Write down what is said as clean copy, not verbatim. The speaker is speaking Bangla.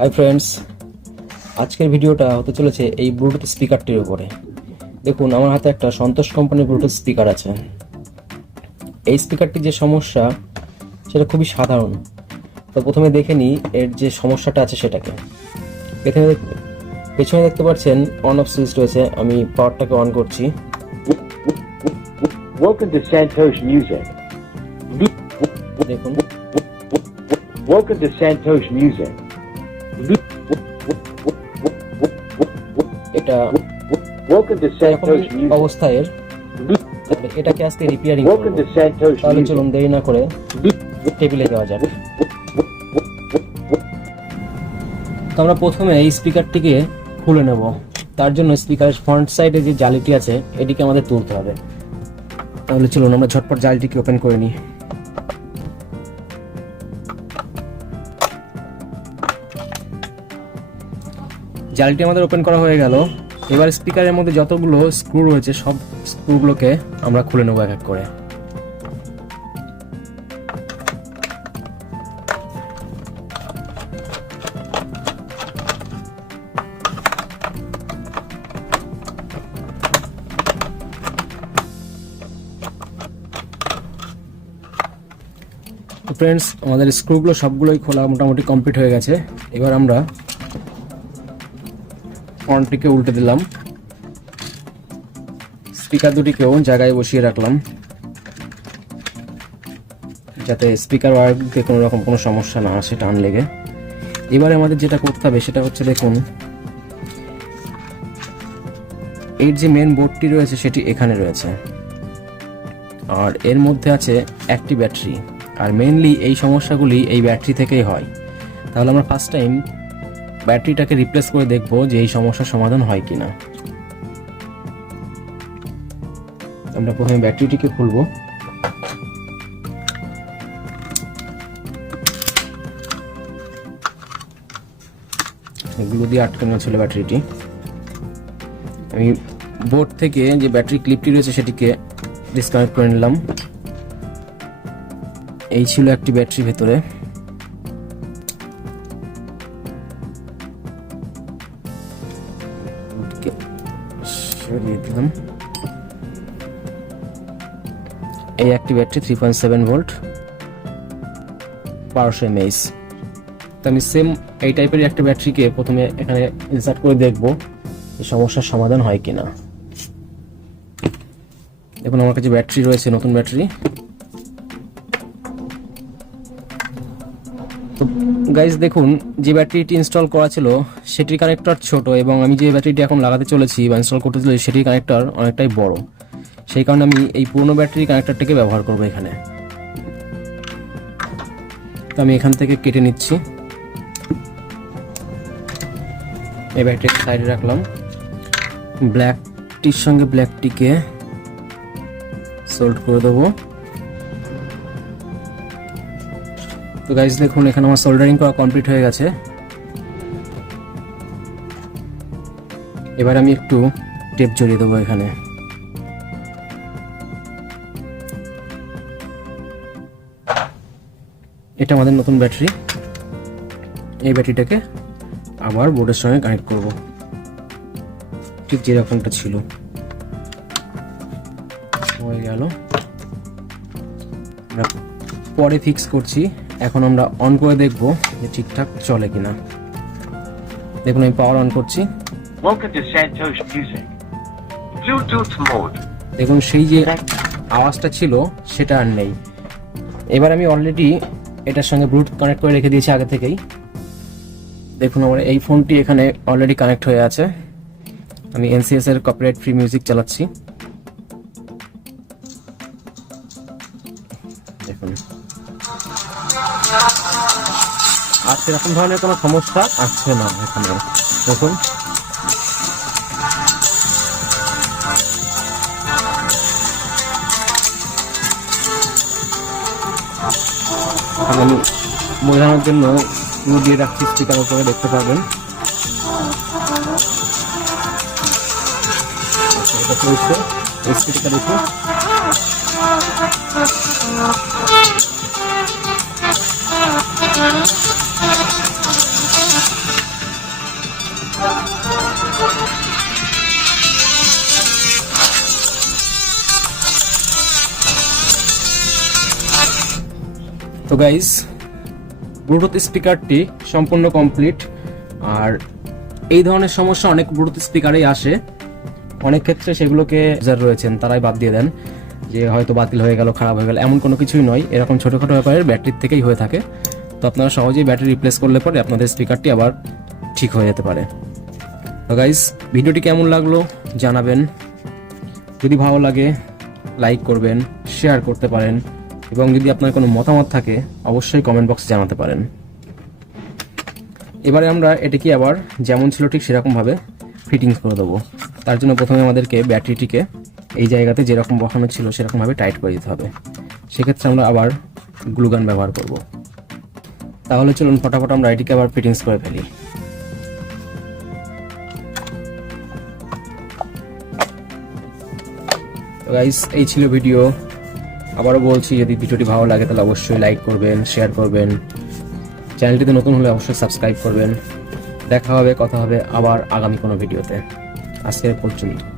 হাই ফ্রেন্ডস, আজকের ভিডিওটা হতে চলেছে এই ব্লুটুথ স্পিকারটির উপরে। দেখুন, আমার হাতে একটা সন্তোষ কোম্পানির ব্লুটুথ স্পিকার আছে। এই স্পিকারটির যে সমস্যা সেটা খুবই সাধারণ। তো প্রথমে দেখে নিই এর যে সমস্যাটা আছে সেটাকে। পেছনে দেখতে পাচ্ছেন অন অফ সুইচ রয়েছে, আমি পাওয়ারটাকে অন করছি। Welcome to Santosh Music. দেখুন, Welcome to Santosh Music. এটা Welcome to Santosh Music. অবস্থায় এটাকে আজকে রিপেয়ারিং Welcome to Santosh তাহলে Music. চলুন দেরি না করে টেবিলে দেওয়া যাবে। তো আমরা প্রথমে এই স্পিকারটিকে খুলে নেব। তার জন্য স্পিকারের ফ্রন্ট সাইডে যে জালিটি আছে এটিকে আমাদের তুলতে হবে। তাহলে চলুন আমরা ঝটপট জালিটিকে ওপেন করে নিই। জালিটি আমাদের ওপেন করা হয়ে গেল। এবার স্পিকারের মধ্যে যতগুলো স্ক্রু রয়েছে সব স্ক্রুগুলোকে আমরা খুলে নেব এক এক করে। ফ্রেন্ডস, আমাদের স্ক্রুগুলো সবগুলোই খোলা মোটামুটি কমপ্লিট হয়ে গেছে। এবার আমরা ফ্রন্টটিকে উল্টে দিলাম, স্পিকার দুটিকেও জায়গায় বসিয়ে রাখলাম যাতে স্পিকার ওয়্যারকে কোনো রকম কোনো সমস্যা না আসে টান লেগে। এবারে আমাদের যেটা করতে হবে সেটা হচ্ছে, দেখুন এর যে মেন বোর্ডটি রয়েছে সেটি এখানে রয়েছে, আর এর মধ্যে আছে একটি ব্যাটারি। আর মেইনলি এই সমস্যাগুলি এই ব্যাটারি থেকেই হয়। তাহলে আমরা ফার্স্ট টাইম ব্যাটারিটাকে রিপ্লেস করে দেখব যে এই সমস্যার সমাধান হয় কিনা। আমরা প্রথমে ব্যাটারিটিকে খুলব। এগুলো দিয়ে আটকানো ছিল ব্যাটারিটি। আমি বোর্ড থেকে যে ব্যাটারি ক্লিপটি রয়েছে সেটিকে ডিসকানেক্ট করে নিলাম। এই ছিল একটি ব্যাটারি ভেতরে। এই একটি ব্যাটারি 3.7 ভোল্ট 1200 mAh। তো আমি সেম এই টাইপের একটা ব্যাটারিকে প্রথমে এখানে ইনসার্ট করে দেখব এই সমস্যার সমাধান হয় কিনা। দেখুন আমার কাছে ব্যাটারি রয়েছে, নতুন ব্যাটারি। তো গাইজ দেখুন, যে ব্যাটারিটি ইনস্টল করা ছিল সেটির কানেক্টর ছোট, এবং আমি যে ব্যাটারিটি এখন লাগাতে চলেছি বা ইনস্টল করতে চলেছি সেটির কানেক্টর অনেকটাই বড়। সেই কারণে আমি এই পুরনো ব্যাটারির কানেক্টরটাকে ব্যবহার করব এখানে। তো আমি এখান থেকে কেটে নিচ্ছি। এই ব্যাটারিকে সাইডে রাখলাম। ব্ল্যাকটির সঙ্গে ব্ল্যাকটিকে সোল্ড করে দেবো। তো গাইজ দেখুন, এখানে আমার সোল্ডারিং করা কমপ্লিট হয়ে গেছে। এবার আমি একটু টেপ জড়িয়ে দেবো এখানে। এটা আমাদের নতুন ব্যাটারি। এই ব্যাটারিটাকে আবার বোর্ডের সঙ্গে কানেক্ট করব, ঠিক যেরকমটা ছিল। হয়ে গেল। পরে ফিক্স করছি। এখন আমরা অন করে দেখব যে ঠিকঠাক চলে কিনা। দেখুন আমি পাওয়ার অন করছি। Welcome to Santosh Music. Bluetooth mode. দেখুন সেই যে আওয়াজটা ছিল সেটা আর নেই। এবার আমি অলরেডি এটার সঙ্গে ব্লুটুথ কানেক্ট করে রেখে দিয়েছি আগে থেকেই। দেখুন আমার এই ফোনটি এখানে অলরেডি কানেক্ট হয়ে আছে। আমি NCS এর কপিরাইট ফ্রি মিউজিক চালাচ্ছি। দেখুন আর সেরকম ধরনের কোনো সমস্যা আসছে না এখানে। দেখুন আমি বোঝানোর জন্য দিয়ে রাখছি স্পিকার উপরে, দেখতে পারবেন। এটা চলছে এই স্পিকার উপর। গাইস, ব্লুটুথ স্পিকারটি সম্পূর্ণ কমপ্লিট। আর এই ধরনের সমস্যা অনেক ব্লুটুথ স্পিকারেই আসে। অনেক ক্ষেত্রে সেগুলোকে যারা রয়েছেন তারাই বাদ দিয়ে দেন, যে হয়তো বাতিল হয়ে গেল, খারাপ হয়ে গেল, এমন কোনো কিছুই নয়। এরকম ছোটোখাটো ব্যাপারের ব্যাটারির থেকেই হয়ে থাকে। তো আপনারা সহজেই ব্যাটারি রিপ্লেস করলে পরে আপনাদের স্পিকারটি আবার ঠিক হয়ে যেতে পারে। তো গাইস, ভিডিওটি কেমন লাগলো জানাবেন। যদি ভালো লাগে লাইক করবেন, শেয়ার করতে পারেন, এবং যদি আপনার কোনো মতামত থাকে অবশ্যই কমেন্ট বক্সে জানাতে পারেন। এবারে আমরা এটিকে আবার যেমন ছিল ঠিক সেরকমভাবে ফিটিংস করে দেবো। তার জন্য প্রথমে আমাদেরকে ব্যাটারিটিকে এই জায়গাতে যেরকম বসানো ছিল সেরকমভাবে টাইট করে দিতে হবে। সেক্ষেত্রে আমরা আবার গ্লুগান ব্যবহার করব। তাহলে চলুন ফটাফট আমরা এটিকে আবার ফিটিংস করে ফেলি। তো গাইস, এই ছিল ভিডিও। আবারও বলছি, যদি ভিডিওটি ভালো লাগে তাহলে অবশ্যই লাইক করবেন, শেয়ার করবেন। চ্যানেলটিতে নতুন হলে অবশ্যই সাবস্ক্রাইব করবেন। দেখা হবে, কথা হবে আবার আগামী কোনো ভিডিওতে। আজকের পর্যন্ত।